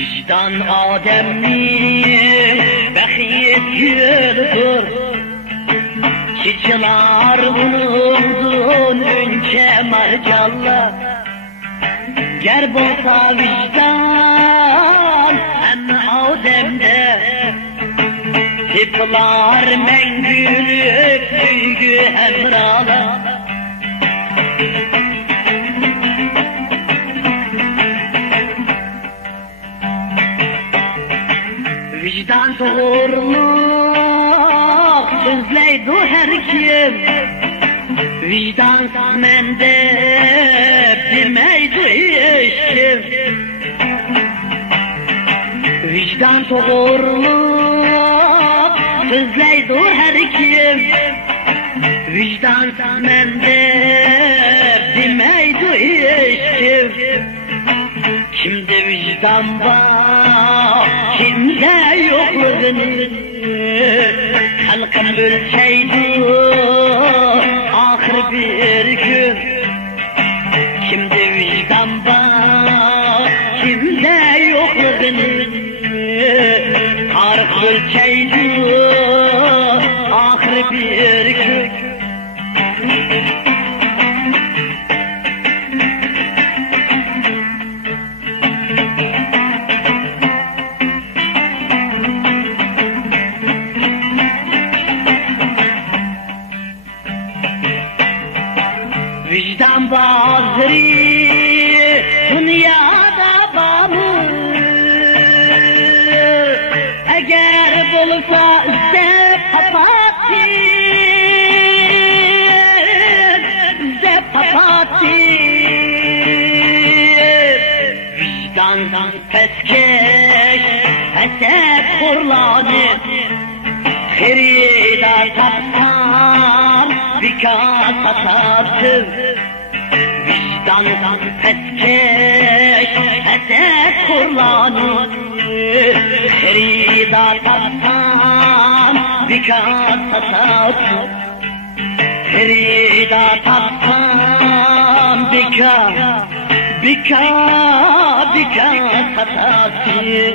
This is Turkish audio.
Vicdan Adem'in bəxiyet yürüdür. Çiçilar unudun önce marcalla. Ger bolsa vicdan hem Adem'de, tiplar mengülük düygü hemrala. Vicdan doğruluk sözleydu her kim. Vicdan mende demeydi hiç kim. Vicdan doğruluk sözleydu her kim. Vicdan mende demeydi hiç kim. Kimde vicdan var, kimde yoklığını halkım bölseydi ahir bir gün. Kimde vicdan var, kimde yoklığını halk bölseydi ahir bir gün. Vicdan bazri dünyada bağlı. Eğer bulsa zepapatir. Vicdandan peskeş hesep kurlanır. Herida tapsan vikat satarsın. Vicdandan peskeş hesep kurlanır. Herida tapsan vikat satarsın. Herida tapsan vikat satarsın.